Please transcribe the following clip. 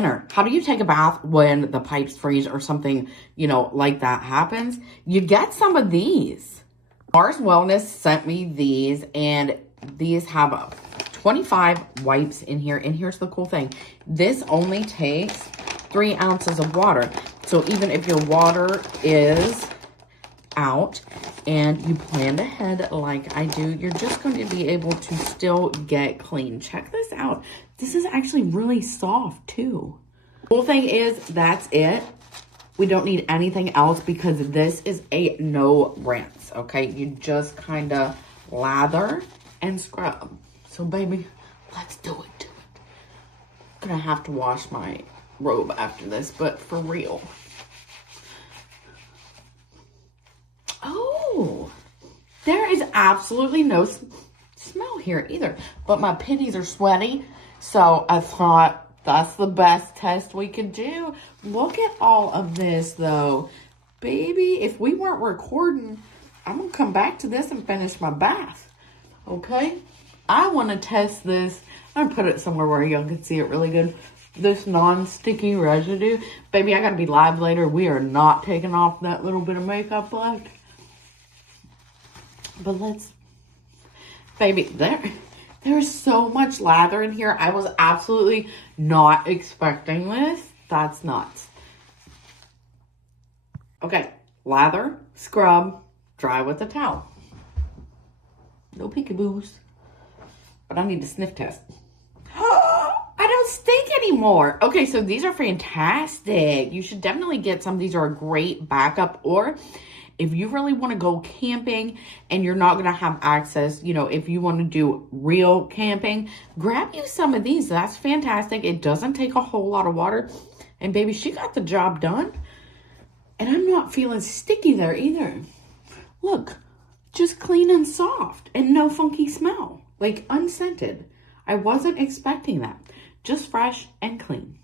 winter. How do you take a bath when the pipes freeze or something, you know, like that happens? You get some of these. Mars Wellness sent me these, and these have 25 wipes in here. And here's the cool thing. This only takes 3 ounces of water. So even if your water is out and you planned ahead like I do, you're just going to be able to still get clean. Check this out. This is actually really soft too. Cool thing is, that's it. We don't need anything else because this is a no rinse, okay? You just kind of lather and scrub. So baby, let's do it. I'm gonna have to wash my robe after this, but for real. Oh, there is absolutely no smell here either, but my pennies are sweaty, so I thought that's the best test we could do. Look at all of this though. Baby, if we weren't recording, I'm gonna come back to this and finish my bath, okay? I wanna test this. I'm gonna put it somewhere where y'all can see it really good. This non-sticky residue. Baby, I gotta be live later. We are not taking off that little bit of makeup left. But let's, baby, there's so much lather in here. I was absolutely not expecting this. That's nuts. Okay, lather, scrub, dry with a towel. No peekaboos. But I need to sniff test. I don't stink anymore. Okay, so these are fantastic. You should definitely get some. These are a great backup. Or if you really want to go camping and you're not going to have access, you know, if you want to do real camping, grab you some of these. That's fantastic. It doesn't take a whole lot of water. And baby, she got the job done. And I'm not feeling sticky there either. Look, just clean and soft and no funky smell. Like unscented. I wasn't expecting that. Just fresh and clean.